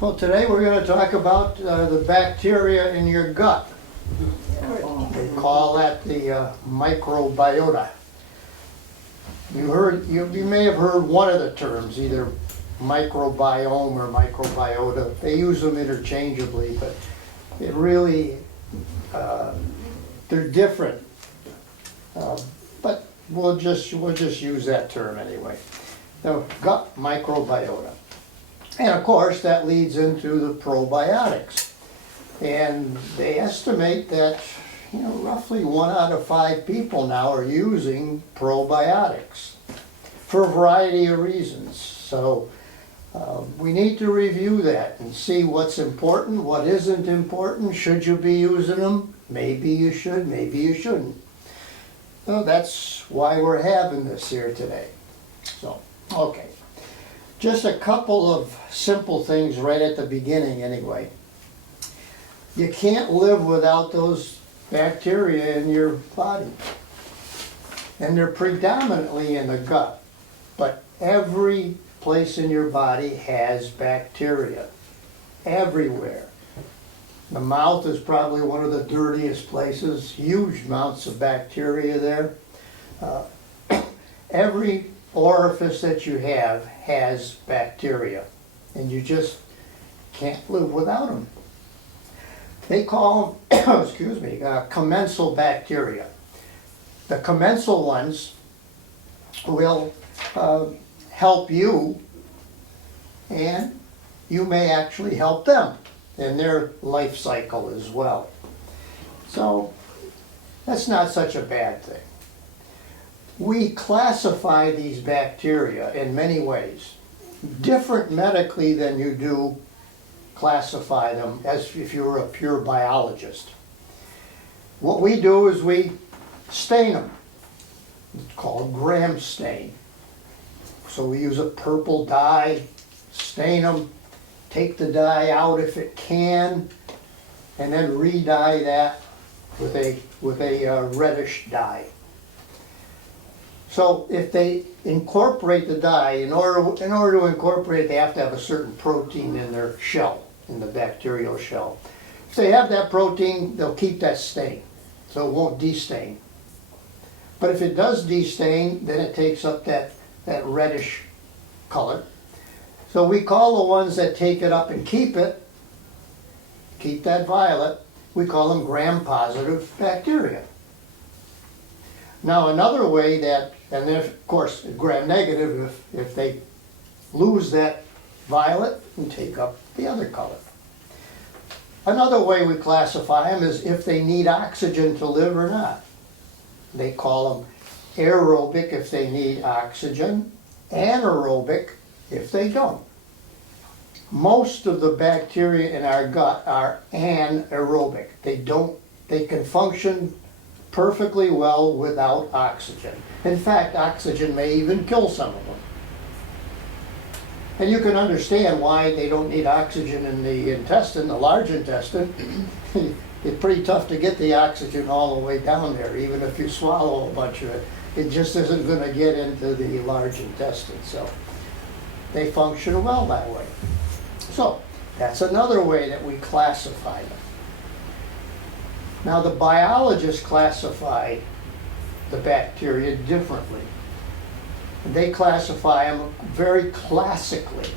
Well, today we're going to talk about the bacteria in your gut. They call that the microbiota. You may have heard one of the terms, either microbiome or microbiota. They use them interchangeably, but it really, they're different. But we'll just use that term anyway. The gut microbiota. And of course, that leads into the probiotics. And they estimate that, roughly 1 out of 5 people now are using probiotics for a variety of reasons. So we need to review that and see what's important, what isn't important. Should you be using them? Maybe you should, maybe you shouldn't. So that's why we're having this here today. So, okay. Just a couple of simple things right at the beginning anyway. You can't live without those bacteria in your body. And they're predominantly in the gut. But every place in your body has bacteria. Everywhere. The mouth is probably one of the dirtiest places. Huge amounts of bacteria there. Every orifice that you have has bacteria, and you just can't live without them. They call them, commensal bacteria. The commensal ones will help you, and you may actually help them in their life cycle as well. So that's not such a bad thing. We classify these bacteria in many ways, different medically than you do classify them as if you were a pure biologist. What we do is we stain them. It's called gram stain. So we use a purple dye, stain them, take the dye out if it can, and then re-dye that with a reddish dye. So if they incorporate the dye, in order to incorporate it, they have to have a certain protein in their shell, in the bacterial shell. If they have that protein, they'll keep that stain, so it won't destain. But if it does destain, then it takes up that reddish color. So we call the ones that take it up and keep that violet, we call them gram-positive bacteria. Now another way that, and then of course gram-negative if they lose that violet and take up the other color. Another way we classify them is if they need oxygen to live or not. They call them aerobic if they need oxygen, anaerobic if they don't. Most of the bacteria in our gut are anaerobic. They can function perfectly well without oxygen. In fact, oxygen may even kill some of them. And you can understand why they don't need oxygen in the intestine, the large intestine. It's pretty tough to get the oxygen all the way down there, even if you swallow a bunch of it. It just isn't going to get into the large intestine. So they function well that way. So that's another way that we classify them. Now the biologists classify the bacteria differently. They classify them very classically.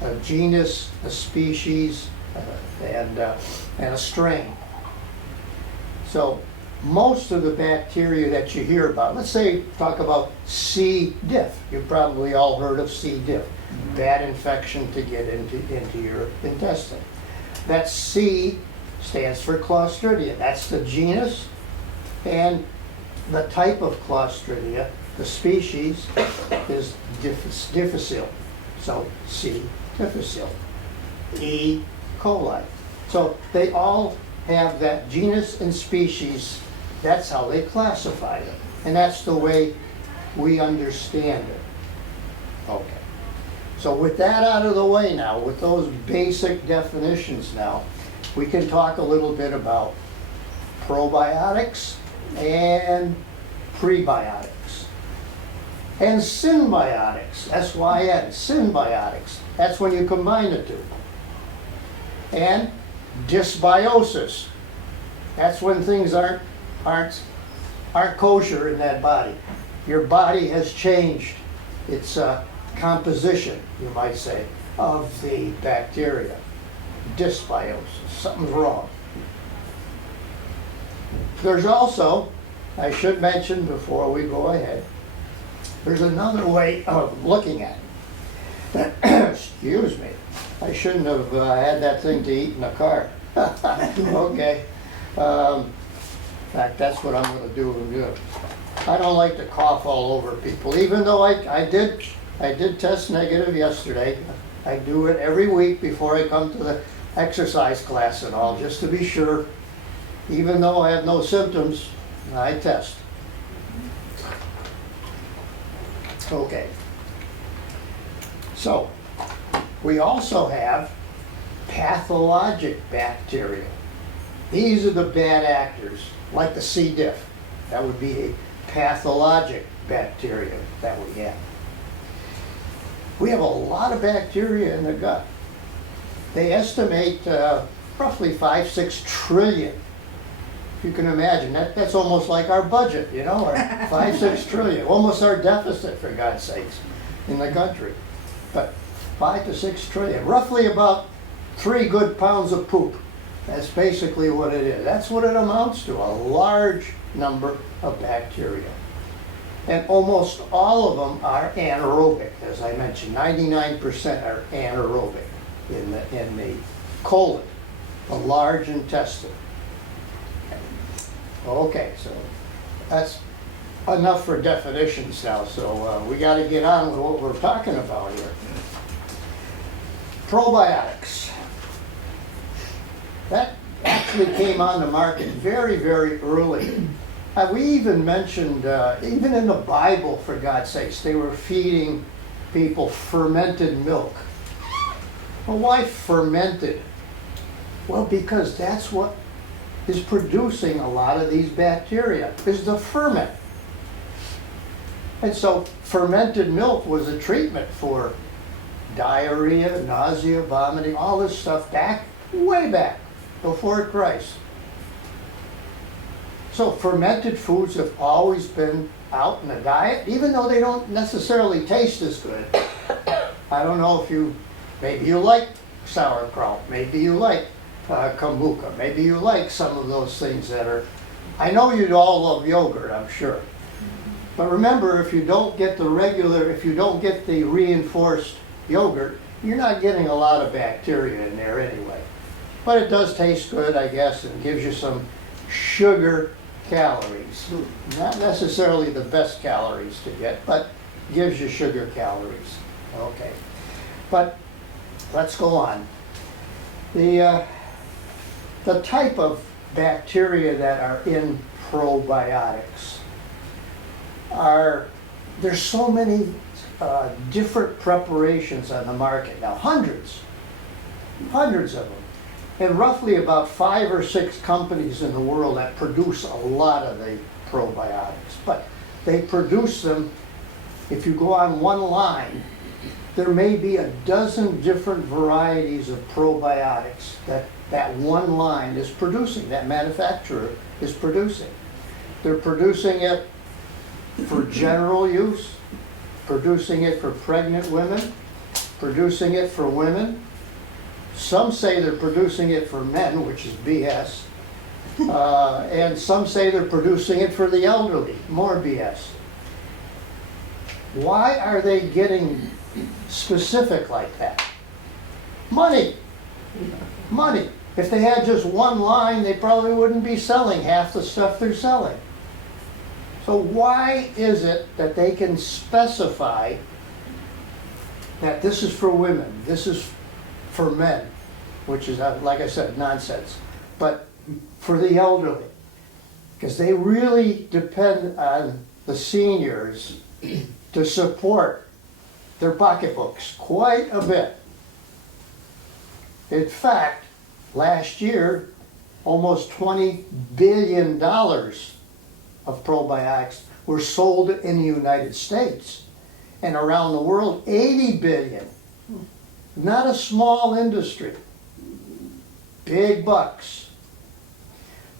A genus, a species, and a strain. So most of the bacteria that you hear about, let's say talk about C. diff. You've probably all heard of C. diff. Bad infection to get into your intestine. That C stands for Clostridia. That's the genus, and the type of Clostridia, the species, is difficile. So C. difficile. E. coli. So they all have that genus and species. That's how they classify them. And that's the way we understand it. Okay. So with that out of the way now, with those basic definitions now, we can talk a little bit about probiotics and prebiotics. And symbiotics, S-Y-N, symbiotics. That's when you combine the two. And dysbiosis. That's when things aren't kosher in that body. Your body has changed its composition, you might say, of the bacteria. Dysbiosis, something's wrong. There's also, I should mention before we go ahead, there's another way of looking at it. Excuse me. I shouldn't have had that thing to eat in the car. Okay. In fact, that's what I'm going to do. I don't like to cough all over people, even though I did test negative yesterday. I do it every week before I come to the exercise class and all, just to be sure. Even though I have no symptoms, I test. Okay. So, we also have pathologic bacteria. These are the bad actors, like the C. diff. That would be a pathologic bacteria that we have. We have a lot of bacteria in the gut. They estimate roughly 5-6 trillion. If you can imagine, that's almost like our budget, you know, our 5-6 trillion, almost our deficit, for God's sakes, in the country. But 5 to 6 trillion, roughly about 3 good pounds of poop. That's basically what it is. That's what it amounts to, a large number of bacteria. And almost all of them are anaerobic, as I mentioned. 99% are anaerobic in the colon, the large intestine. Okay, so that's enough for definitions now. So we got to get on with what we're talking about here. Probiotics. That actually came on the market very, very early. We even mentioned, even in the Bible, for God's sakes, they were feeding people fermented milk. Well, why fermented? Well, because that's what is producing a lot of these bacteria, is the ferment. And so fermented milk was a treatment for diarrhea, nausea, vomiting, all this stuff way back before Christ. So fermented foods have always been out in the diet, even though they don't necessarily taste as good. I don't know if maybe you like sauerkraut, maybe you like kombucha, maybe you like some of those things that are, I know you'd all love yogurt, I'm sure. But remember, if you don't get the reinforced yogurt, you're not getting a lot of bacteria in there anyway. But it does taste good, I guess, and gives you some sugar calories. Not necessarily the best calories to get, but gives you sugar calories. Okay. But let's go on. The type of bacteria that are in probiotics there's so many different preparations on the market now, hundreds of them. And roughly about 5 or 6 companies in the world that produce a lot of the probiotics. But they produce them, if you go on one line, there may be a dozen different varieties of probiotics that one line is producing, that manufacturer is producing. They're producing it for general use, producing it for pregnant women, producing it for women. Some say they're producing it for men, which is BS. And some say they're producing it for the elderly, more BS. Why are they getting specific like that? Money. Money. If they had just one line, they probably wouldn't be selling half the stuff they're selling. So why is it that they can specify that this is for women, this is for men, which is, like I said, nonsense, but for the elderly? Because they really depend on the seniors to support their pocketbooks quite a bit. In fact, last year, almost $20 billion of probiotics were sold in the United States. and around the world, 80 billion. Not a small industry. Big bucks.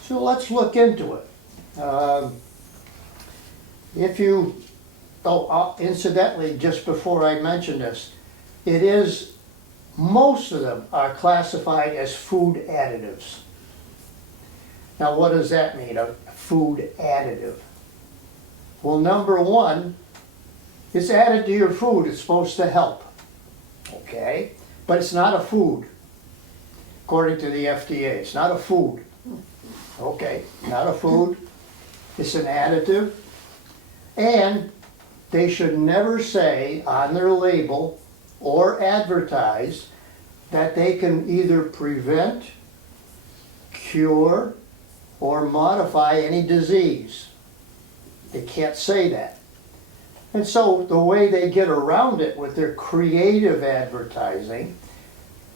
So let's look into it. Incidentally, just before I mention this, most of them are classified as food additives. Now, what does that mean, a food additive? Well, number one, it's added to your food. It's supposed to help, okay? But it's not a food, according to the FDA. It's not a food, okay? Not a food. It's an additive. And they should never say on their label or advertise that they can either prevent, cure, or modify any disease. They can't say that. And so the way they get around it with their creative advertising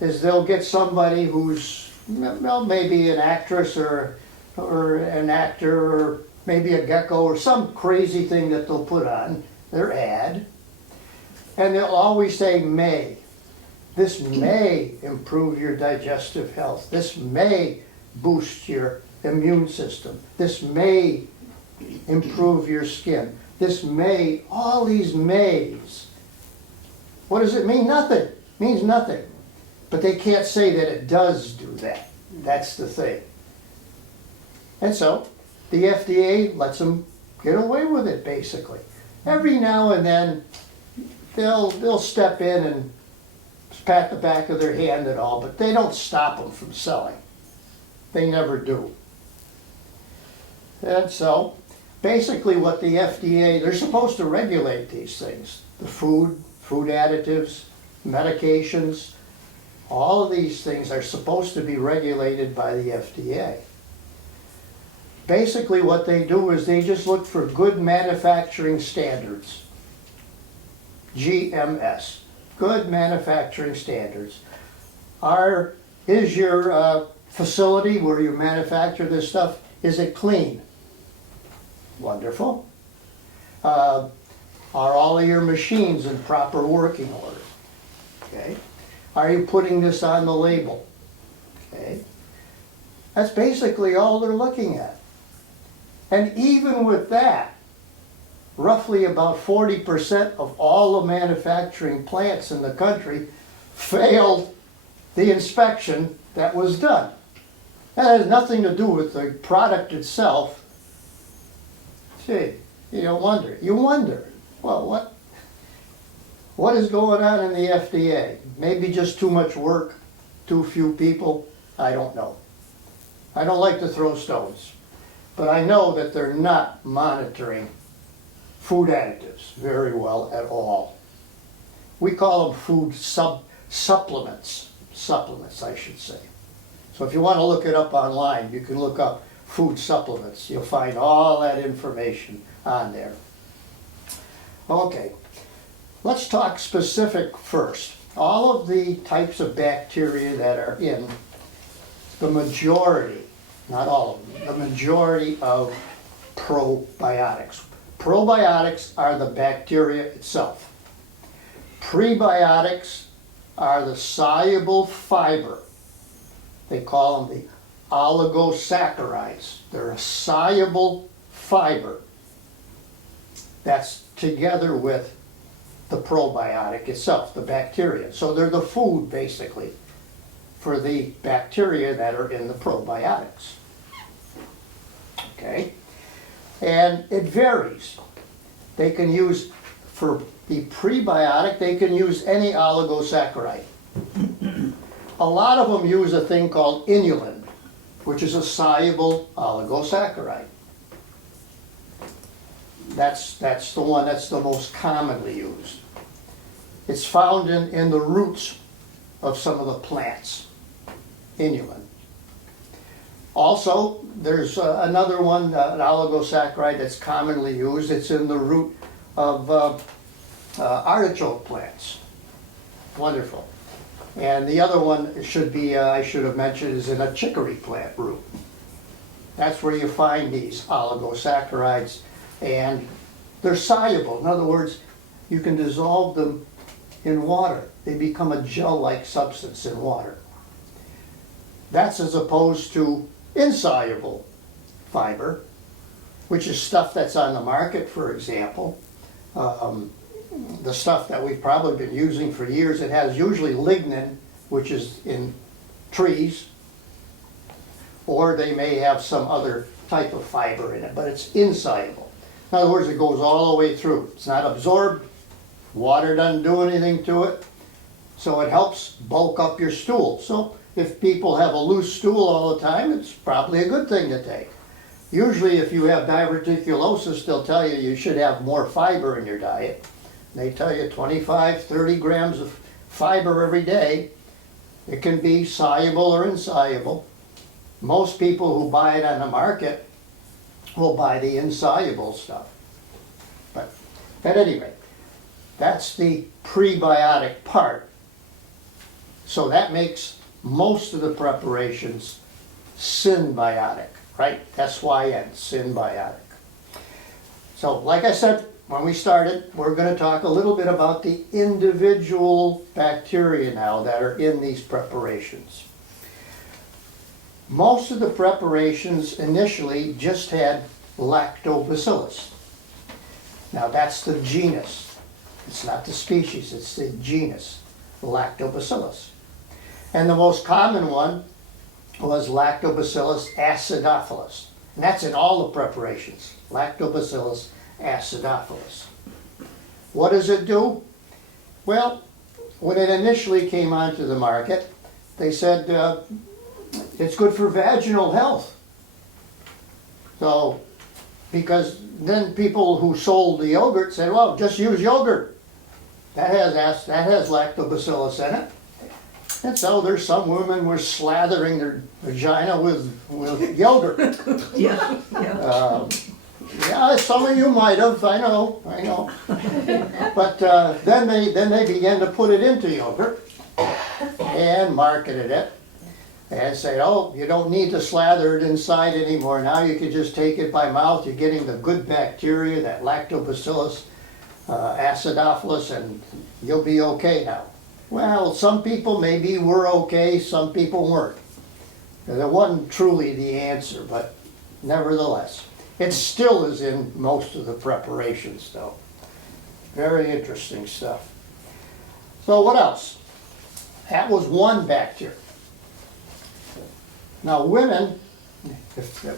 is they'll get somebody who's, well, maybe an actress or an actor or maybe a gecko or some crazy thing that they'll put on their ad. And they'll always say may. This may improve your digestive health. This may boost your immune system. This may improve your skin. This may, all these mays. What does it mean? Nothing. It means nothing. But they can't say that it does do that. That's the thing. And so the FDA lets them get away with it, basically. Every now and then they'll step in and pat the back of their hand and all, but they don't stop them from selling. They never do. And so basically what the FDA, they're supposed to regulate these things. The food additives, medications, all of these things are supposed to be regulated by the FDA. Basically what they do is they just look for good manufacturing standards. GMS, good manufacturing standards. Is your facility where you manufacture this stuff, is it clean? Wonderful. Are all of your machines in proper working order? Okay. Are you putting this on the label? Okay. That's basically all they're looking at. And even with that, roughly about 40% of all the manufacturing plants in the country failed the inspection that was done. That has nothing to do with the product itself. Gee, you don't wonder. You wonder, well, what is going on in the FDA? Maybe just too much work, too few people, I don't know. I don't like to throw stones, but I know that they're not monitoring food additives very well at all. We call them food supplements, I should say. So if you want to look it up online, you can look up food supplements. You'll find all that information on there. Okay, let's talk specific first. All of the types of bacteria that are in the majority, not all of them, the majority of probiotics. Probiotics are the bacteria itself. Prebiotics are the soluble fiber. They call them the oligosaccharides. They're a soluble fiber. That's together with the probiotic itself, the bacteria. So they're the food, basically, for the bacteria that are in the probiotics. Okay? And it varies. They can use, for the prebiotic, they can use any oligosaccharide. A lot of them use a thing called inulin, which is a soluble oligosaccharide. That's the one that's the most commonly used. It's found in the roots of some of the plants, inulin. Also, there's another one, an oligosaccharide that's commonly used. It's in the root of artichoke plants. Wonderful. And the other one should be, I should have mentioned, is in a chicory plant root. That's where you find these oligosaccharides, and they're soluble. In other words, you can dissolve them in water. They become a gel-like substance in water. That's as opposed to insoluble fiber, which is stuff that's on the market, for example. The stuff that we've probably been using for years, it has usually lignin, which is in trees, or they may have some other type of fiber in it, but it's insoluble. In other words, it goes all the way through. It's not absorbed, water doesn't do anything to it, so it helps bulk up your stool. So if people have a loose stool all the time, it's probably a good thing to take. Usually if you have diverticulosis, they'll tell you you should have more fiber in your diet. They tell you 25, 30 grams of fiber every day. It can be soluble or insoluble. Most people who buy it on the market will buy the insoluble stuff. But at any rate, that's the prebiotic part. So that makes most of the preparations synbiotic, right? S-Y-N, synbiotic. So like I said, when we started, we're going to talk a little bit about the individual bacteria now that are in these preparations. Most of the preparations initially just had Lactobacillus. Now that's the genus. It's not the species, it's the genus, Lactobacillus. And the most common one was Lactobacillus acidophilus. And that's in all the preparations, Lactobacillus acidophilus. What does it do? Well, when it initially came onto the market, they said it's good for vaginal health. So, because then people who sold the yogurt said, well, just use yogurt. That has lactobacillus in it. And so there's some women were slathering their vagina with yogurt. Yeah. Yeah, some of you might have, I know. But then they began to put it into yogurt and marketed it and say, oh, you don't need to slather it inside anymore. Now you can just take it by mouth. You're getting the good bacteria, that Lactobacillus acidophilus, and you'll be okay now. Well, some people maybe were okay, some people weren't. It wasn't truly the answer, but nevertheless. It still is in most of the preparations, though. Very interesting stuff. So what else? That was one bacteria. Now women,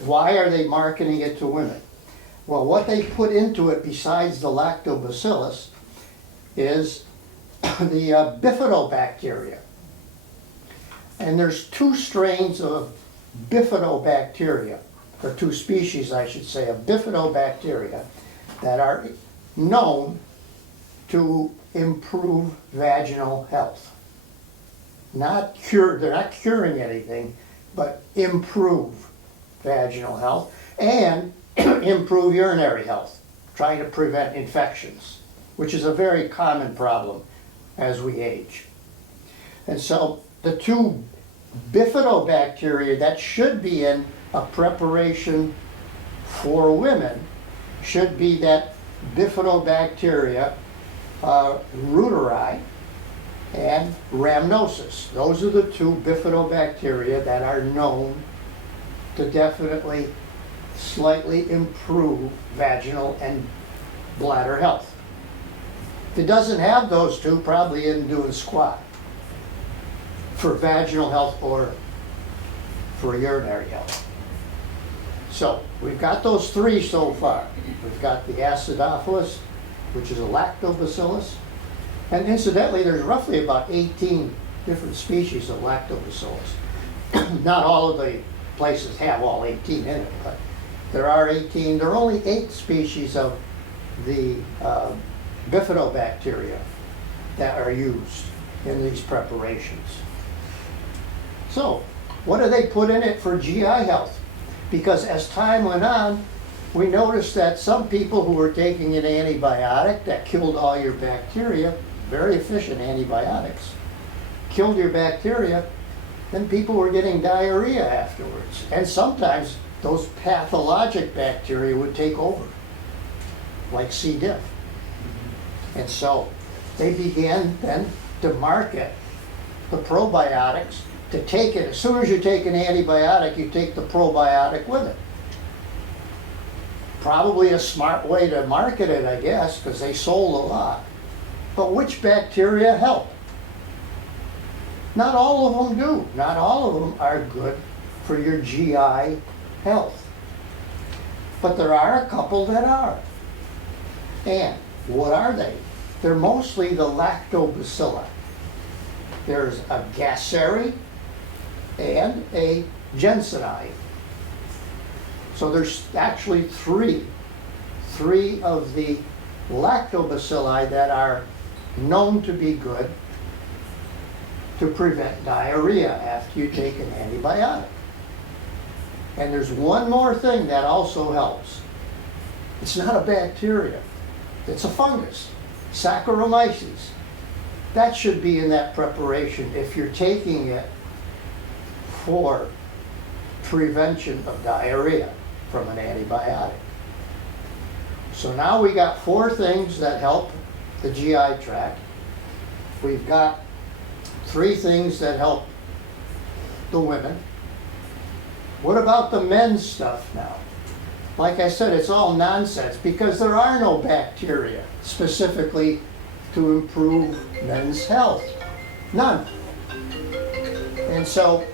why are they marketing it to women? Well, what they put into it besides the lactobacillus is the bifidobacteria. And there's two strains of bifidobacteria, or two species, I should say, of bifidobacteria that are known to improve vaginal health. Not cure, they're not curing anything, but improve vaginal health and improve urinary health, trying to prevent infections, which is a very common problem as we age. And so the two bifidobacteria that should be in a preparation for women should be that Bifidobacteria reuteri and rhamnosus. Those are the two bifidobacteria that are known to definitely slightly improve vaginal and bladder health. If it doesn't have those two, probably isn't doing squat for vaginal health or for urinary health. So we've got those three so far. We've got the acidophilus, which is a lactobacillus. And incidentally, there's roughly about 18 different species of lactobacillus. Not all of the places have all 18 in it, but there are 18. There are only 8 species of the bifidobacteria that are used in these preparations. So, what do they put in it for GI health? Because as time went on, we noticed that some people who were taking an antibiotic that killed all your bacteria, very efficient antibiotics, killed your bacteria, then people were getting diarrhea afterwards. And sometimes those pathologic bacteria would take over, like C. diff. And so they began then to market the probiotics, to take it. As soon as you take an antibiotic, you take the probiotic with it. Probably a smart way to market it, I guess, because they sold a lot. But which bacteria help? Not all of them do. Not all of them are good for your GI health. But there are a couple that are. And what are they? They're mostly the Lactobacilli. There's a Gasseri and a Jensenii. So there's actually three of the Lactobacilli that are known to be good to prevent diarrhea after you take an antibiotic. And there's one more thing that also helps. It's not a bacteria, it's a fungus, Saccharomyces. That should be in that preparation if you're taking it for prevention of diarrhea from an antibiotic. So now we got 4 things that help the GI tract. We've got 3 things that help the women. What about the men's stuff now? Like I said, it's all nonsense because there are no bacteria specifically to improve men's health. None. And so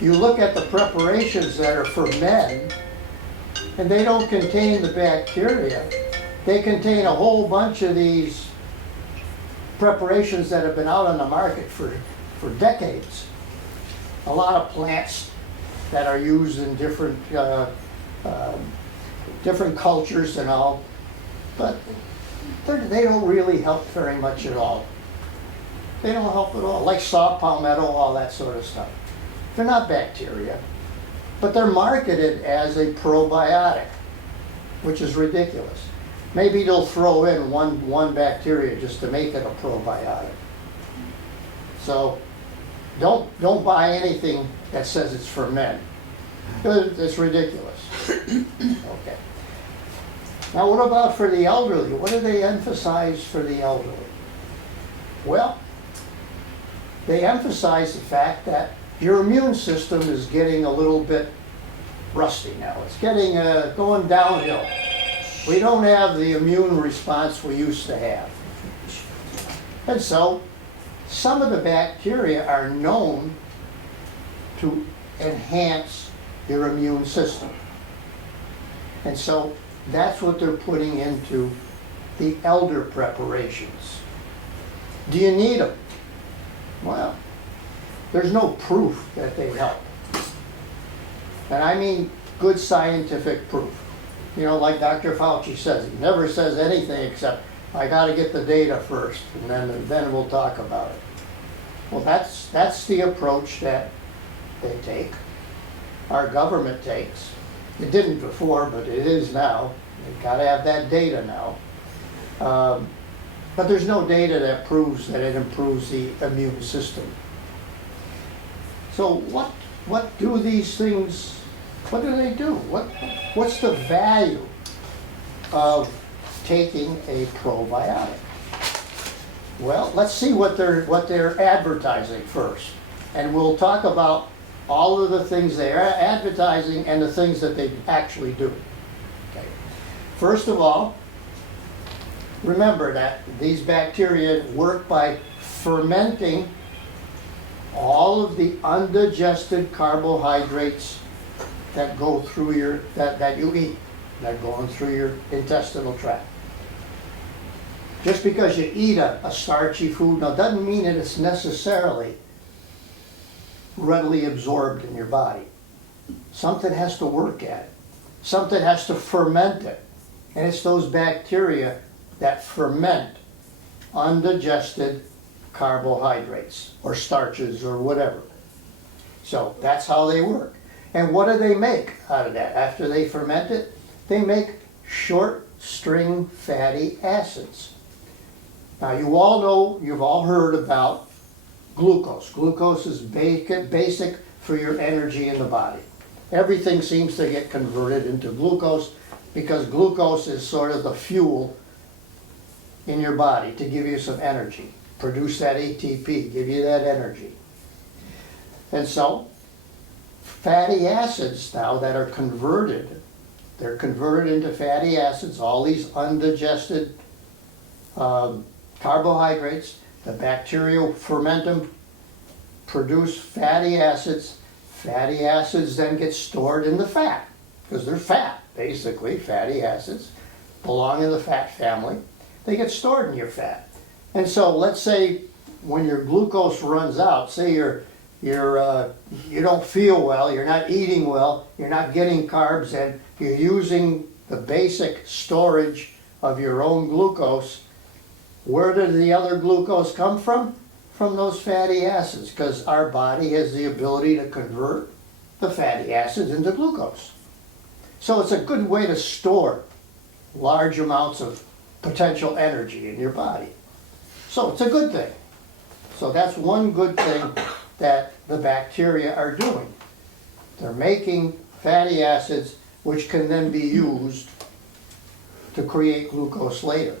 you look at the preparations that are for men, and they don't contain the bacteria. They contain a whole bunch of these preparations that have been out on the market for decades. A lot of plants that are used in different cultures and all, but they don't really help very much at all. They don't help at all, like saw palmetto, all that sort of stuff. They're not bacteria, but they're marketed as a probiotic, which is ridiculous. Maybe they'll throw in one bacteria just to make it a probiotic. So don't buy anything that says it's for men. It's ridiculous. Okay. Now what about for the elderly? What do they emphasize for the elderly? Well, they emphasize the fact that your immune system is getting a little bit rusty now. It's getting going downhill. We don't have the immune response we used to have. And so some of the bacteria are known to enhance your immune system. And so that's what they're putting into the elder preparations. Do you need them? Well, there's no proof that they help. And I mean good scientific proof. You know, like Dr. Fauci says, he never says anything except, I got to get the data first, and then we'll talk about it. Well, that's the approach that they take. Our government takes. It didn't before, but it is now. They've got to have that data now. But there's no data that proves that it improves the immune system. So what do these things, what do they do? What's the value of taking a probiotic? Well, let's see what they're advertising first. And we'll talk about all of the things they are advertising and the things that they actually do. Okay. First of all, remember that these bacteria work by fermenting all of the undigested carbohydrates that go through that you eat, that go on through your intestinal tract. Just because you eat a starchy food now doesn't mean that it's necessarily readily absorbed in your body. Something has to work at it. Something has to ferment it. And it's those bacteria that ferment undigested carbohydrates or starches or whatever. So that's how they work. And what do they make out of that? After they ferment it, they make short string fatty acids. Now you all know, you've all heard about glucose. Glucose is basic for your energy in the body. Everything seems to get converted into glucose because glucose is sort of the fuel in your body to give you some energy, produce that ATP, give you that energy. And so, fatty acids now that are converted, they're converted into fatty acids, all these undigested carbohydrates, the bacteria ferment them, produce fatty acids. Fatty acids then get stored in the fat, because they're fat, basically. Fatty acids belong in the fat family. They get stored in your fat. And so let's say when your glucose runs out, say you don't feel well, you're not eating well, you're not getting carbs, and you're using the basic storage of your own glucose. Where did the other glucose come from? From those fatty acids, because our body has the ability to convert the fatty acids into glucose. So it's a good way to store large amounts of potential energy in your body. So it's a good thing. So that's one good thing that the bacteria are doing. They're making fatty acids which can then be used to create glucose later.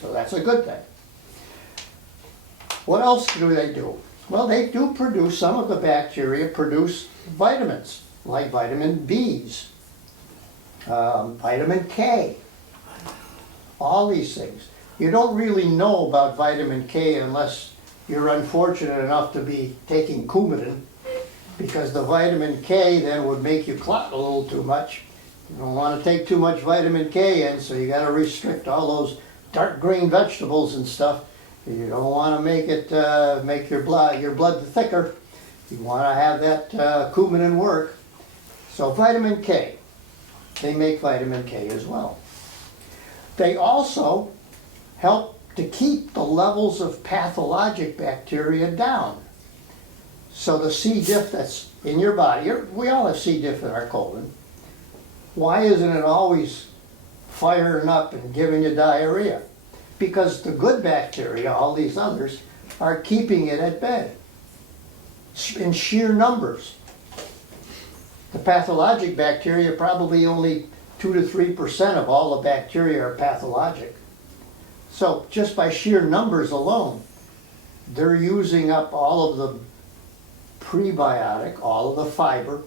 So that's a good thing. What else do they do? Well, they do produce, some of the bacteria produce vitamins, like vitamin B's, vitamin K, all these things. You don't really know about vitamin K unless you're unfortunate enough to be taking Coumadin, because the vitamin K then would make you clot a little too much. You don't want to take too much vitamin K in, so you got to restrict all those dark green vegetables and stuff. You don't want to make it make your blood thicker. You want to have that Coumadin work. So vitamin K, they make vitamin K as well. They also help to keep the levels of pathologic bacteria down. So the C. diff that's in your body, we all have C. diff in our colon. Why isn't it always firing up and giving you diarrhea? Because the good bacteria, all these others, are keeping it at bay in sheer numbers. The pathologic bacteria, probably only 2 to 3% of all the bacteria are pathologic. So just by sheer numbers alone, they're using up all of the prebiotic, all of the fiber,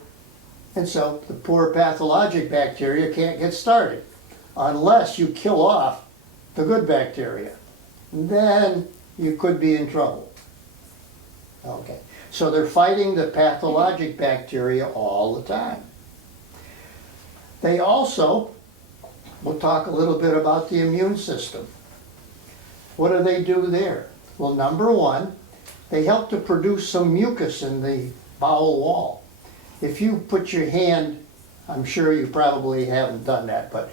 and so the poor pathologic bacteria can't get started unless you kill off the good bacteria. Then you could be in trouble. Okay, so they're fighting the pathologic bacteria all the time. They also, we'll talk a little bit about the immune system. What do they do there? Well, number one, they help to produce some mucus in the bowel wall. If you put your hand, I'm sure you probably haven't done that, but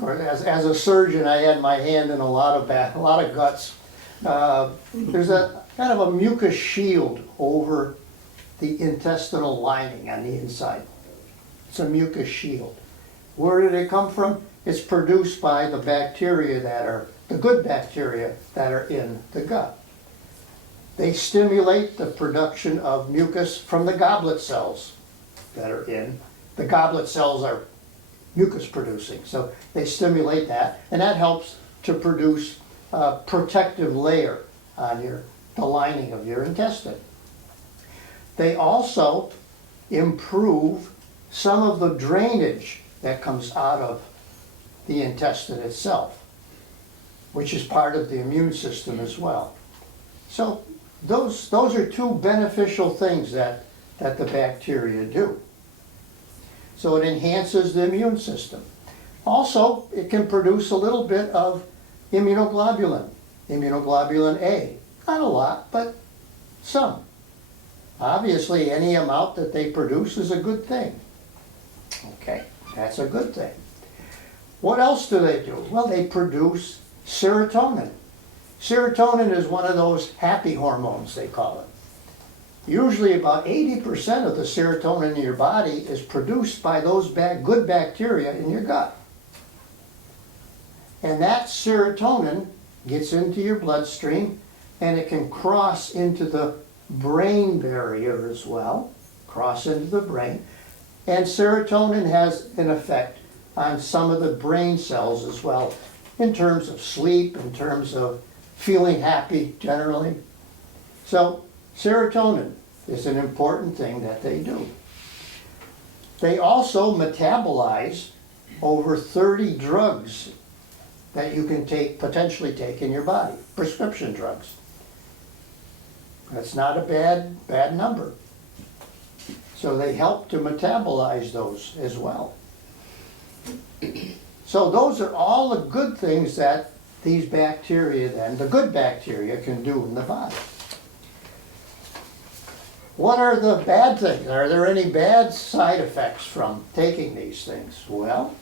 as a surgeon, I had my hand in a lot of guts. There's a kind of a mucus shield over the intestinal lining on the inside. It's a mucus shield. Where did it come from? It's produced by the bacteria that are, the good bacteria that are in the gut. They stimulate the production of mucus from the goblet cells that are in. The goblet cells are mucus producing, so they stimulate that, and that helps to produce a protective layer on the lining of your intestine. They also improve some of the drainage that comes out of the intestine itself, which is part of the immune system as well. So those are two beneficial things that the bacteria do. So it enhances the immune system. Also, it can produce a little bit of immunoglobulin, immunoglobulin A. Not a lot, but some. Obviously, any amount that they produce is a good thing. Okay, that's a good thing. What else do they do? Well, they produce serotonin. Serotonin is one of those happy hormones, they call it. Usually about 80% of the serotonin in your body is produced by those good bacteria in your gut. And that serotonin gets into your bloodstream, and it can cross into the brain barrier as well, cross into the brain. And serotonin has an effect on some of the brain cells as well. in terms of sleep, in terms of feeling happy generally. So serotonin is an important thing that they do. They also metabolize over 30 drugs that you can potentially take in your body, prescription drugs. That's not a bad number. So they help to metabolize those as well. So those are all the good things that these bacteria then, the good bacteria, can do in the body. What are the bad things? Are there any bad side effects from taking these things? Well,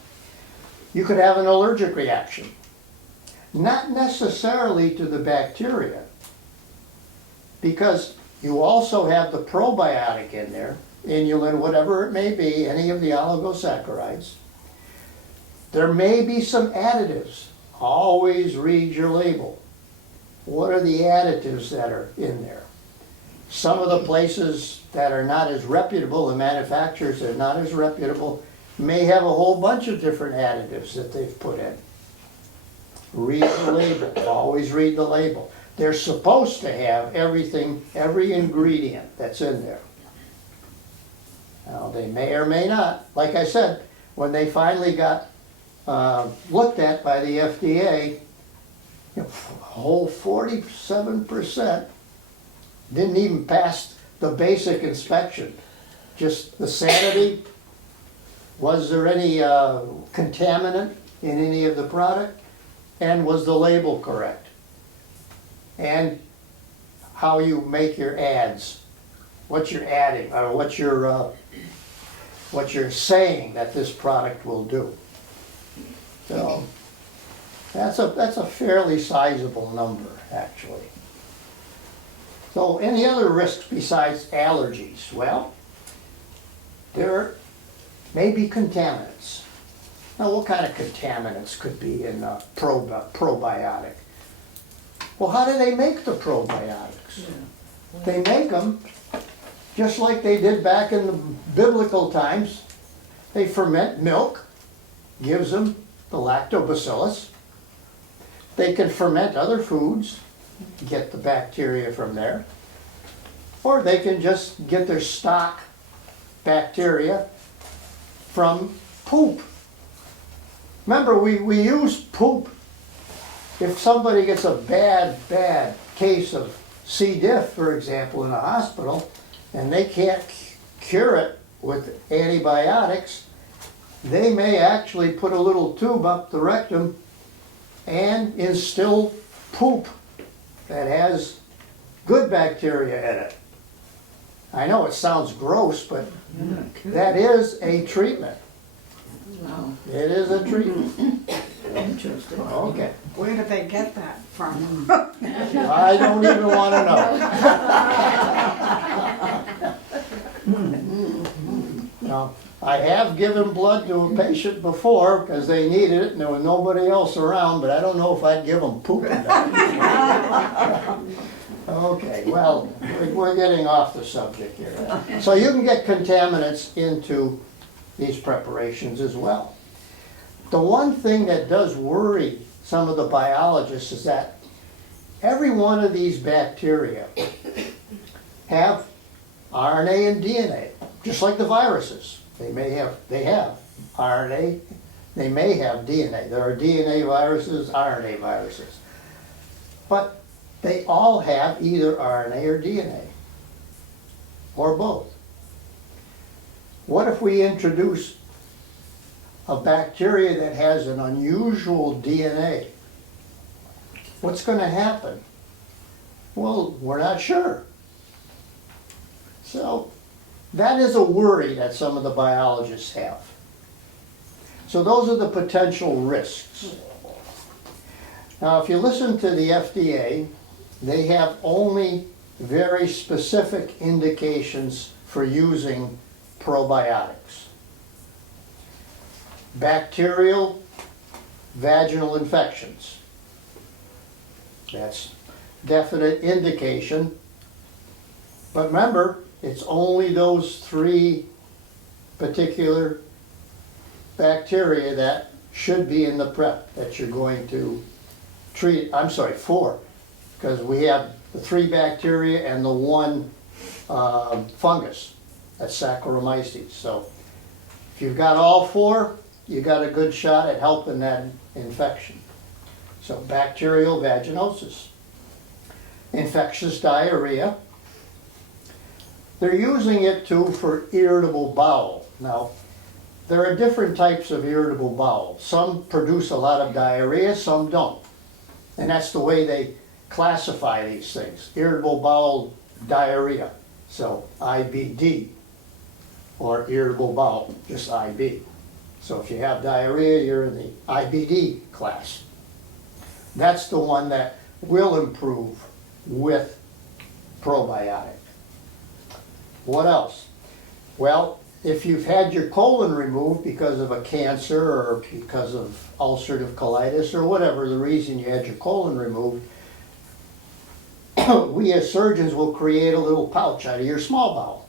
you could have an allergic reaction. Not necessarily to the bacteria, because you also have the probiotic in there, inulin, whatever it may be, any of the oligosaccharides. There may be some additives. Always read your label. What are the additives that are in there? Some of the places that are not as reputable, the manufacturers that are not as reputable, may have a whole bunch of different additives that they've put in. Read the label. Always read the label. They're supposed to have everything, every ingredient that's in there. Now, they may or may not. Like I said, when they finally got looked at by the FDA, a whole 47% didn't even pass the basic inspection. Just the sanity. Was there any contaminant in any of the product? And was the label correct? And how you make your ads. What you're adding, or what you're saying that this product will do. So that's a fairly sizable number, actually. So any other risks besides allergies? Well, there may be contaminants. Now, what kind of contaminants could be in a probiotic? Well, how do they make the probiotics? They make them just like they did back in the biblical times. They ferment milk, gives them the lactobacillus. They can ferment other foods, get the bacteria from there. Or they can just get their stock bacteria from poop. Remember, we use poop. If somebody gets a bad case of C. diff, for example, in a hospital, and they can't cure it with antibiotics, they may actually put a little tube up the rectum and instill poop that has good bacteria in it. I know it sounds gross, but that is a treatment. Wow. It is a treatment. Interesting. Okay. Where do they get that from? I don't even want to know. Now, I have given blood to a patient before because they needed it and there was nobody else around, but I don't know if I'd give them poop. Okay, well, we're getting off the subject here. So you can get contaminants into these preparations as well. The one thing that does worry some of the biologists is that every one of these bacteria have RNA and DNA, just like the viruses. They have RNA, they may have DNA. There are DNA viruses, RNA viruses. But they all have either RNA or DNA, or both. What if we introduce a bacteria that has an unusual DNA? What's going to happen? Well, we're not sure. So that is a worry that some of the biologists have. So those are the potential risks. Now, if you listen to the FDA, they have only very specific indications for using probiotics. Bacterial vaginal infections. That's definite indication. But remember, it's only those 3 particular bacteria that should be in the prep that you're going to treat. I'm sorry, 4, because we have the 3 bacteria and the 1 fungus, that's Saccharomyces. So if you've got all 4, you got a good shot at helping that infection. So bacterial vaginosis, infectious diarrhea. They're using it too for irritable bowel. Now, there are different types of irritable bowel. Some produce a lot of diarrhea, some don't. And that's the way they classify these things. Irritable bowel diarrhea, so IBD, or irritable bowel, just IB. So if you have diarrhea, you're in the IBD class. That's the one that will improve with probiotic. What else? Well, if you've had your colon removed because of a cancer or because of ulcerative colitis or whatever the reason you had your colon removed, we as surgeons will create a little pouch out of your small bowel.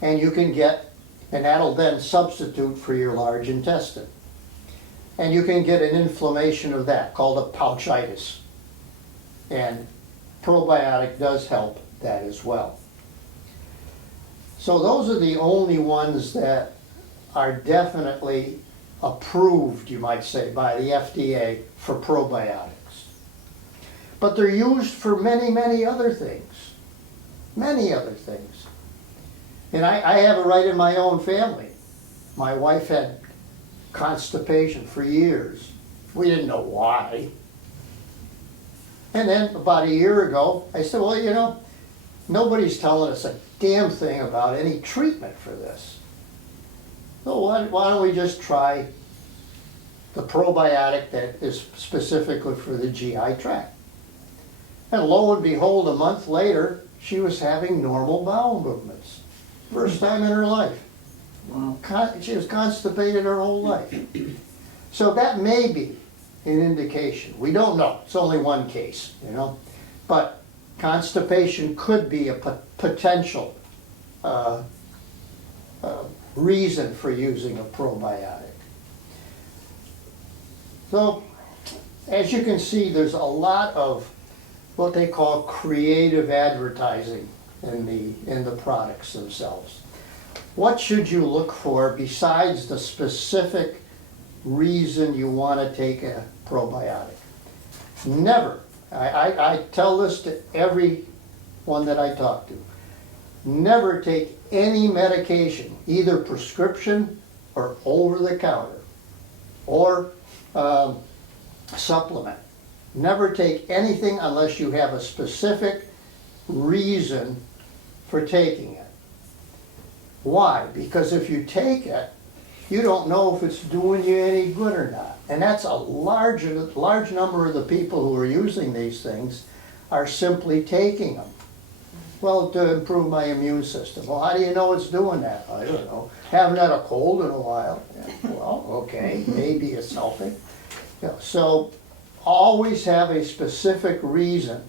And you can get, and that'll then substitute for your large intestine. And you can get an inflammation of that called a pouchitis. And probiotic does help that as well. So those are the only ones that are definitely approved, you might say, by the FDA for probiotics. But they're used for many, many other things. Many other things. And I have it right in my own family. My wife had constipation for years. We didn't know why. And then about a year ago, I said, well, you know, nobody's telling us a damn thing about any treatment for this. So why don't we just try the probiotic that is specifically for the GI tract? And lo and behold, a month later, she was having normal bowel movements. First time in her life. Wow. She was constipated her whole life. So that may be an indication. We don't know. It's only one case, you know. But constipation could be a potential reason for using a probiotic. So, as you can see, there's a lot of what they call creative advertising in the products themselves. What should you look for besides the specific reason you want to take a probiotic? Never, I tell this to everyone that I talk to, never take any medication, either prescription or over the counter, or supplement. Never take anything unless you have a specific reason for taking it. Why? Because if you take it, you don't know if it's doing you any good or not. And that's a large number of the people who are using these things are simply taking them. Well, to improve my immune system. Well, how do you know it's doing that? I don't know. Haven't had a cold in a while. Yeah, well, okay, maybe it's helping. Yeah, so always have a specific reason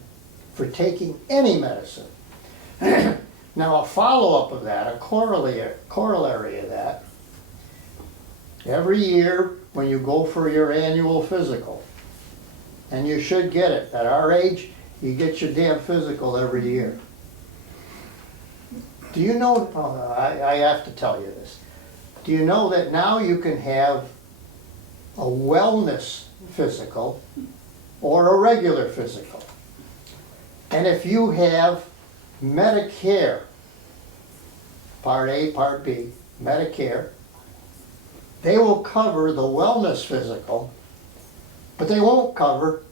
for taking any medicine. Now a follow-up of that, a corollary of that, every year when you go for your annual physical, and you should get it, at our age, you get your damn physical every year. Do you know, I have to tell you this, do you know that now you can have a wellness physical or a regular physical? And if you have Medicare, Part A, Part B, Medicare, they will cover the wellness physical, but they won't cover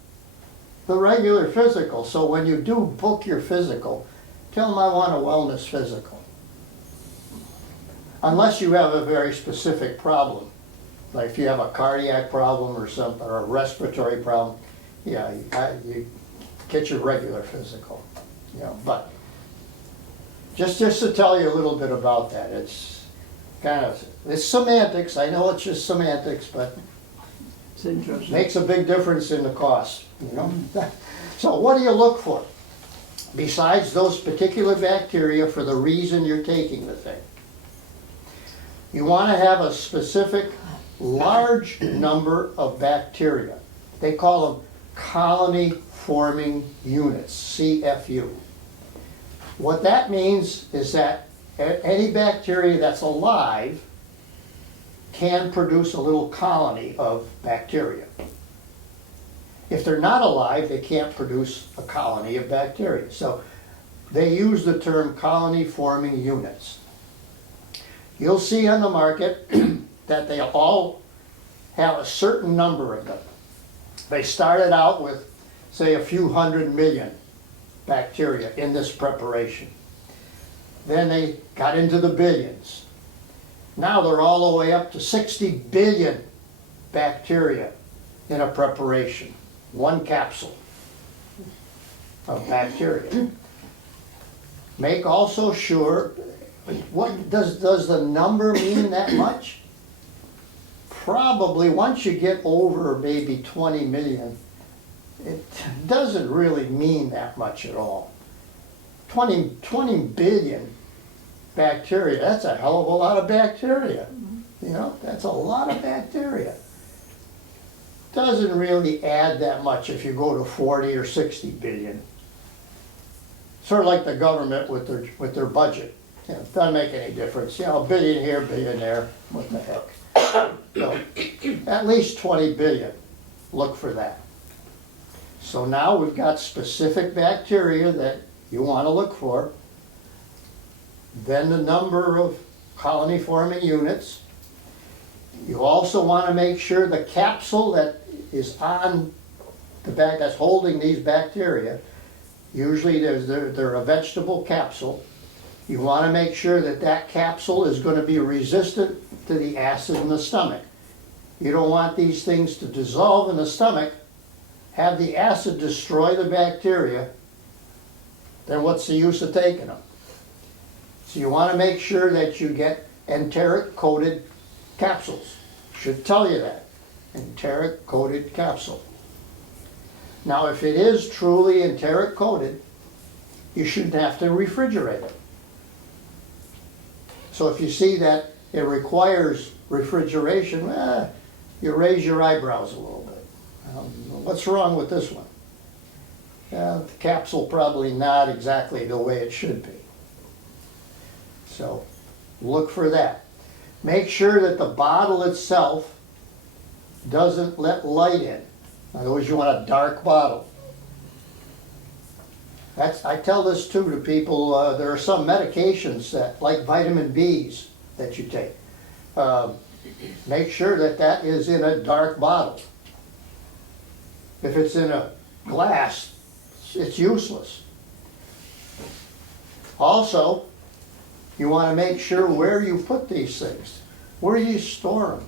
the regular physical. So when you do book your physical, tell them I want a wellness physical. Unless you have a very specific problem. Like if you have a cardiac problem or something, or a respiratory problem, yeah, you get your regular physical. You know, but just to tell you a little bit about that, it's kind of, it's semantics. I know it's just semantics, but It's interesting. makes a big difference in the cost, you know. So what do you look for? Besides those particular bacteria for the reason you're taking the thing. You want to have a specific large number of bacteria. They call them colony-forming units, CFU. What that means is that any bacteria that's alive can produce a little colony of bacteria. If they're not alive, they can't produce a colony of bacteria. So they use the term colony-forming units. You'll see on the market that they all have a certain number of them. They started out with, say, a few 100 million bacteria in this preparation. Then they got into the billions. Now they're all the way up to 60 billion bacteria in a preparation. One capsule of bacteria. Make also sure, what does the number mean that much? Probably once you get over maybe 20 million, it doesn't really mean that much at all. 20 billion bacteria, that's a hell of a lot of bacteria. You know, that's a lot of bacteria. Doesn't really add that much if you go to 40 or 60 billion. Sort of like the government with their budget. You know, doesn't make any difference. You know, a billion here, billion there, what the heck. So, at least 20 billion, look for that. So now we've got specific bacteria that you want to look for. Then the number of colony-forming units. You also want to make sure the capsule that is on the bag that's holding these bacteria, usually they're a vegetable capsule. You want to make sure that that capsule is going to be resistant to the acid in the stomach. You don't want these things to dissolve in the stomach, have the acid destroy the bacteria, then what's the use of taking them? So you want to make sure that you get enteric-coated capsules. Should tell you that. Enteric-coated capsule. Now if it is truly enteric-coated, you shouldn't have to refrigerate it. So if you see that it requires refrigeration, you raise your eyebrows a little bit. What's wrong with this one? The capsule probably not exactly the way it should be. So look for that. Make sure that the bottle itself doesn't let light in. In other words, you want a dark bottle. I tell this too to people, there are some medications that, like vitamin Bs that you take. Make sure that that is in a dark bottle. If it's in a glass, it's useless. Also, you want to make sure where you put these things, where you store them.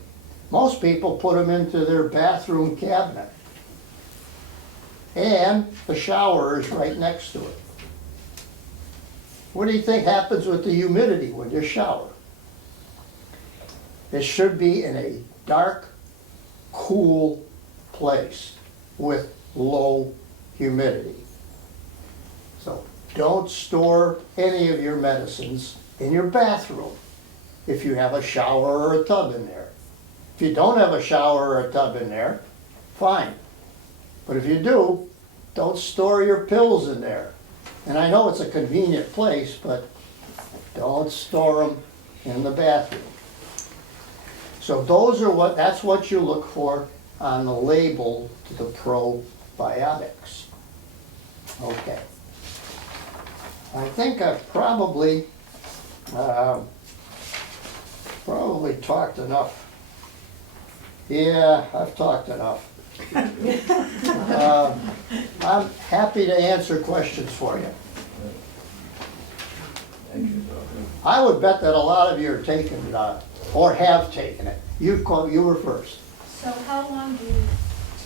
Most people put them into their bathroom cabinet. And the shower is right next to it. What do you think happens with the humidity when you shower? It should be in a dark, cool place with low humidity. So don't store any of your medicines in your bathroom if you have a shower or a tub in there. If you don't have a shower or a tub in there, fine. But if you do, don't store your pills in there. And I know it's a convenient place, but don't store them in the bathroom. So that's what you look for on the label to the probiotics. Okay. I think I've probably talked enough. Yeah, I've talked enough. I'm happy to answer questions for you. I would bet that a lot of you are taking it, or have taken it. You were first. So how long do you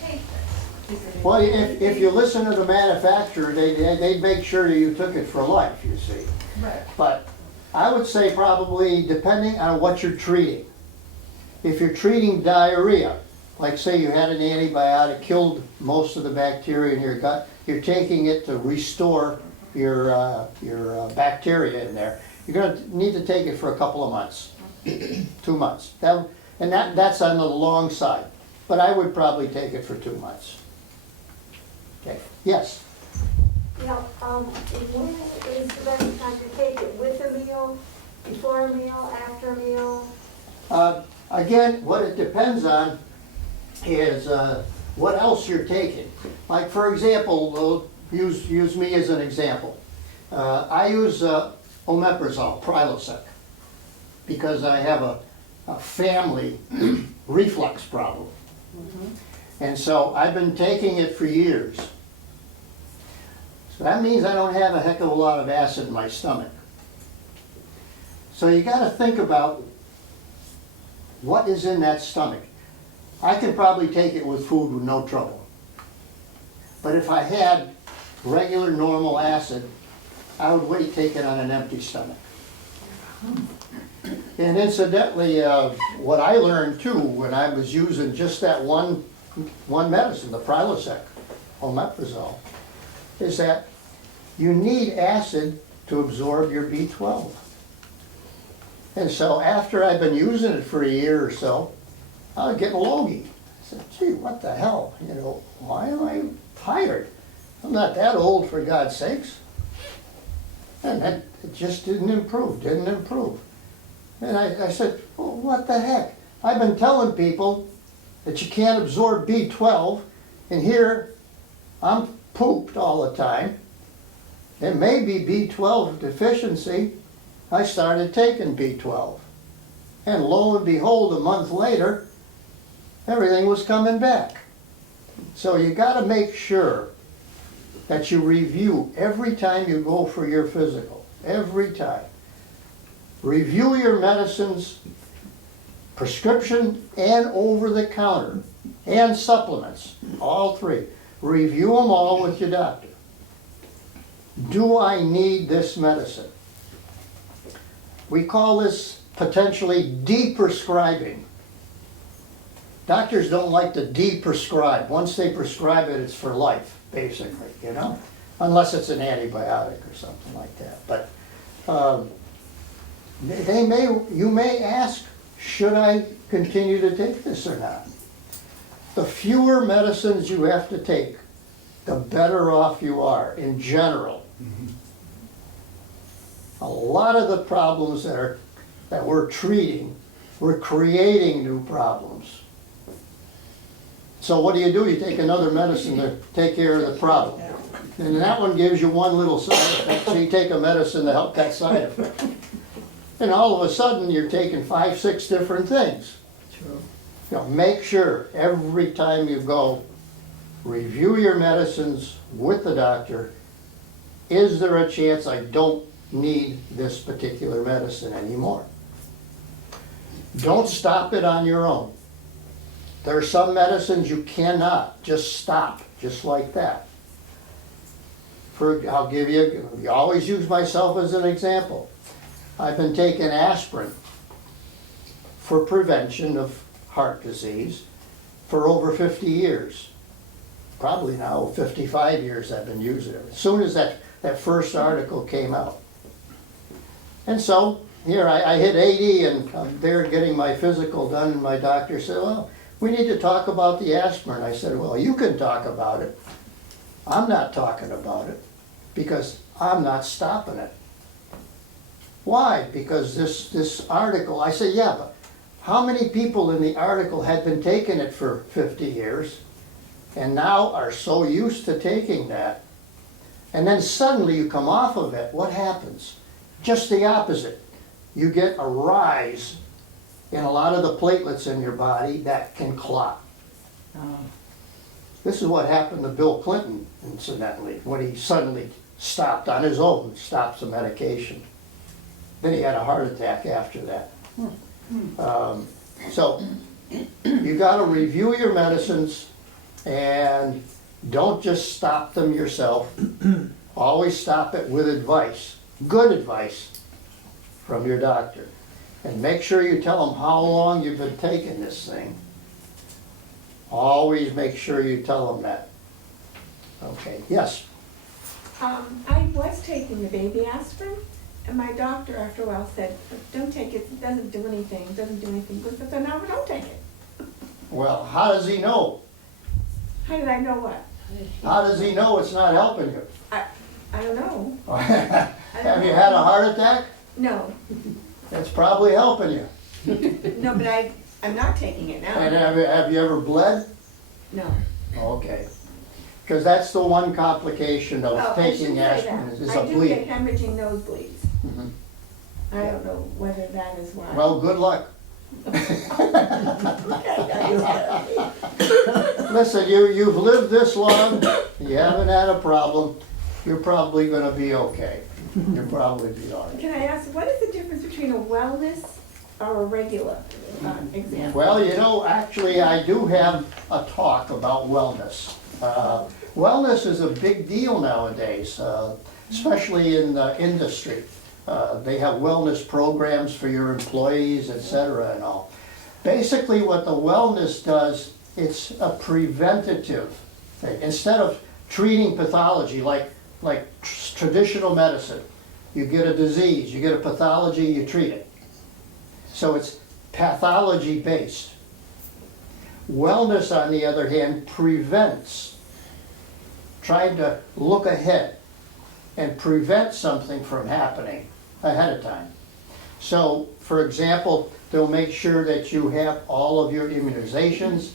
take this? Is it Well, if you listen to the manufacturer, they make sure you took it for life, you see. Right. But I would say probably depending on what you're treating. If you're treating diarrhea, like say you had an antibiotic, killed most of the bacteria in your gut, you're taking it to restore your bacteria in there, you're going to need to take it for a couple of months, 2 months. And that's on the long side, but I would probably take it for 2 months. Okay, yes? Now, when is the best time to take it? With a meal, before a meal, after a meal? Again, what it depends on is what else you're taking. Like, for example, we'll use me as an example. I use omeprazole, Prilosec, because I have a family reflux problem. And so I've been taking it for years. So that means I don't have a heck of a lot of acid in my stomach. So you got to think about what is in that stomach. I can probably take it with food with no trouble. But if I had regular normal acid, I would wait take it on an empty stomach. And incidentally, what I learned too when I was using just that one medicine, the Prilosec, omeprazole, is that you need acid to absorb your B12. And so after I've been using it for a year or so, I was getting logy. I said, gee, what the hell? You know, why am I tired? I'm not that old, for God's sakes. And it just didn't improve. And I said, well, what the heck? I've been telling people that you can't absorb B12, and here I'm pooped all the time. It may be B12 deficiency. I started taking B12. And lo and behold, a month later, everything was coming back. So you got to make sure that you review every time you go for your physical. Every time. Review your medicines, prescription and over-the-counter, and supplements, all three. Review them all with your doctor. Do I need this medicine? We call this potentially de-prescribing. Doctors don't like to de-prescribe. Once they prescribe it, it's for life, basically, you know? Unless it's an antibiotic or something like that. But you may ask, should I continue to take this or not? The fewer medicines you have to take, the better off you are in general. A lot of the problems that we're treating, we're creating new problems. So what do? You take another medicine to take care of the problem. And that one gives you one little side effect, so you take a medicine to help that side effect. And all of a sudden, you're taking 5, 6 different things. True. You know, make sure every time you go, review your medicines with the doctor. Is there a chance I don't need this particular medicine anymore? Don't stop it on your own. There are some medicines you cannot just stop, just like that. I'll give you, I always use myself as an example. I've been taking aspirin for prevention of heart disease for over 50 years. Probably now 55 years I've been using it. As soon as that first article came out. And so, here I hit 80 and I'm there getting my physical done, and my doctor said, well, we need to talk about the aspirin. I said, well, you can talk about it. I'm not talking about it because I'm not stopping it. Why? Because this article, I said, yeah, but how many people in the article had been taking it for 50 years and now are so used to taking that, and then suddenly you come off of it, what happens? Just the opposite. You get a rise in a lot of the platelets in your body that can clot. This is what happened to Bill Clinton, incidentally, when he suddenly stopped on his own, stopped the medication. Then he had a heart attack after that. So you got to review your medicines and don't just stop them yourself. Always stop it with advice, good advice from your doctor. And make sure you tell them how long you've been taking this thing. Always make sure you tell them that. Okay, yes? I was taking the baby aspirin, And my doctor after a while said, don't take it, it doesn't do anything, it doesn't do anything. But so now don't take it. Well, how does he know? How did I know what? How does he know it's not helping you? I don't know. Have you had a heart attack? No, It's probably helping you. no, but I'm not taking it And now. have you ever bled? No. Okay. Because that's the one complication Oh, of I should taking say aspirin that. is I a do bleed. get hemorrhaging nosebleeds. Mhm. I don't know whether that is why. Well, good luck. Okay. Listen, you've lived this long, you haven't had a problem, you're probably gonna be okay. You'll probably be all right. Can I ask, what is the difference between a wellness or a regular exam? Well, you know, actually, I do have a talk about wellness. Wellness is a big deal nowadays, especially in the industry. They have wellness programs for your employees, et cetera, and all. Basically, what the wellness does, it's a preventative thing. Instead of treating pathology like traditional medicine, you get a disease, you get a pathology, you treat it. So it's pathology-based. Wellness, on the other hand, prevents, trying to look ahead and prevent something from happening ahead of time. So, for example, they'll make sure that you have all of your immunizations.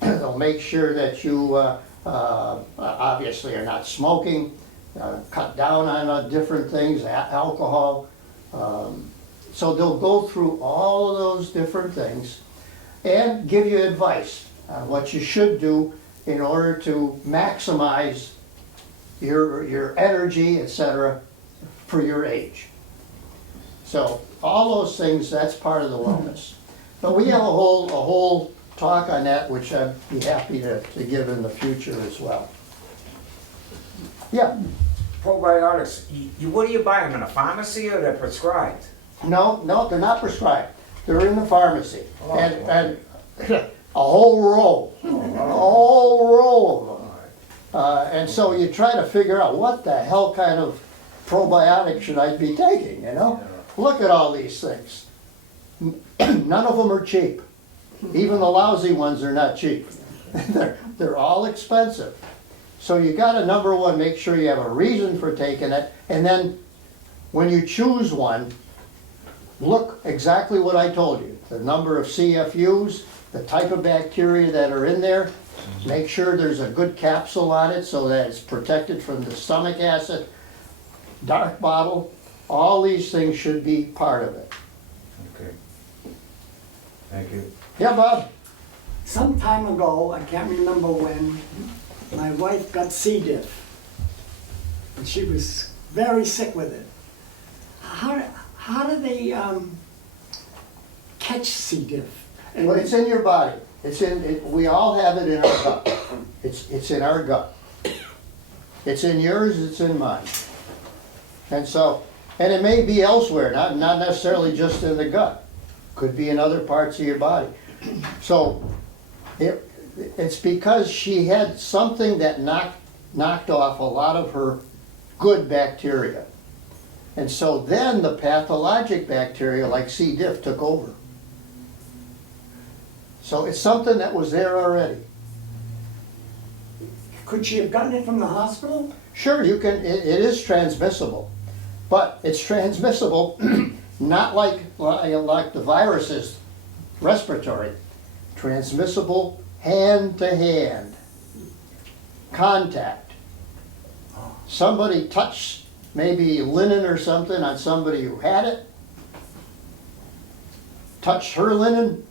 They'll make sure that you obviously are not smoking, cut down on different things, alcohol. So they'll go through all of those different things and give you advice on what you should do in order to maximize your energy, etc., for your age. So all those things, that's part of the wellness. But we have a whole talk on that, which I'd be happy to give in the future as well. Yeah, Probiotics, what do you buy them in a pharmacy or they're prescribed? no, they're not prescribed. They're in the pharmacy. Oh, And a whole row of them. And so you try to figure out what the hell kind of probiotic should I be taking, you know? Look at all these things. None of them are cheap. Even the lousy ones are not cheap. They're all expensive. So you gotta, number one, make sure you have a reason for taking it, and then when you choose one, look exactly what I told you. The number of CFUs, the type of bacteria that are in there, make sure there's a good capsule on it so that it's protected from the stomach acid, dark bottle, all these things should be part of it. Okay. Thank you. Yeah, Bob? Some time ago, I can't remember when, my wife got C. diff. And she was very sick with it. How do they catch C. diff? And Well, it's in your body. We all have it in our gut. It's in our gut. It's in yours, it's in mine. And it may be elsewhere, not necessarily just in the gut. Could be in other parts of your body. So it's because she had something that knocked off a lot of her good bacteria. And so then the pathologic bacteria like C. diff took over. So it's something that was there already. could she have gotten it from the hospital? Sure, you can, it is transmissible, but it's transmissible not like the virus is respiratory. Transmissible hand to hand, contact. Somebody touched maybe linen or something on somebody who had it, touched her linen,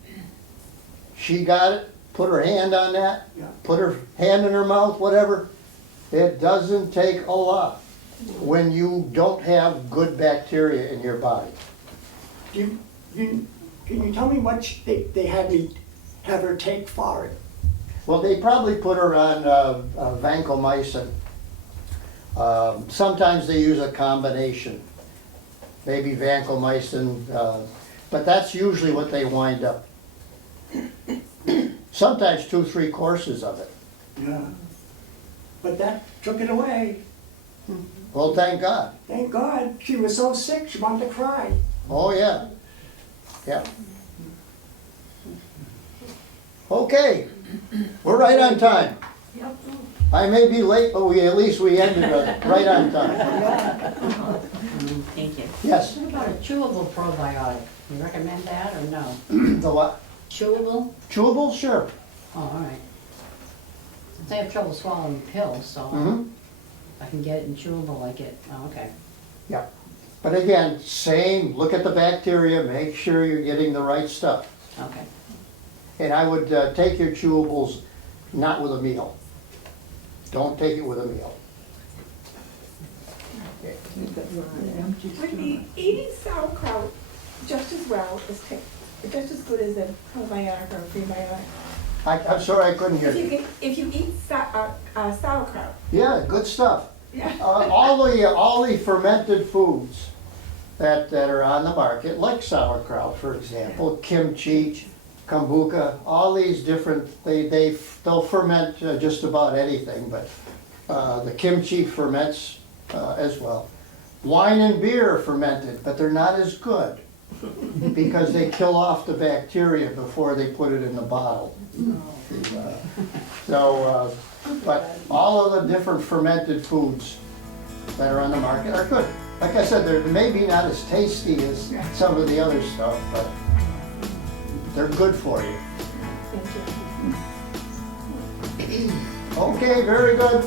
she got it, put her hand on that, Yeah. put her hand in her mouth, whatever. It doesn't take a lot when you don't have good bacteria in your body. Can you tell me what they had me have her take for it? Well, they probably put her on Vancomycin. Sometimes they use a combination, maybe Vancomycin, but that's usually what they wind up. Sometimes 2-3 courses of it. Yeah. But that took it away. Well, thank God. Thank God, she was so sick, she wanted to cry. Oh, yeah. Yeah. Okay, we're right on time. Yep. I may be late, but at least we ended right on time. Thank you. Yes, What about a chewable probiotic? You recommend that or no? the what? Chewable? Chewable, sure. Oh, all right. Since I have trouble swallowing pills, so Mhm. I can get it in chewable like it, oh, okay. Yeah. But again, same, look at the bacteria, make sure you're getting the right stuff. Okay. And I would take your chewables not with a meal. Don't take it with a meal. Okay. Would be eating sauerkraut just as well as just as good as a probiotic or a prebiotic. I'm sorry, I couldn't hear you. If you eat sauerkraut, Yeah, good stuff. yeah. All the fermented foods that are on the market, like sauerkraut, for example, kimchi, kombucha, all these different, they'll ferment just about anything, but the kimchi ferments as well. Wine and beer are fermented, but they're not as good because they kill off the bacteria before they put it in the bottle. But all of the different fermented foods that are on the market are good. Like I said, they're maybe not as tasty as some of the other stuff, but they're good for you. Thank you. Okay, very good.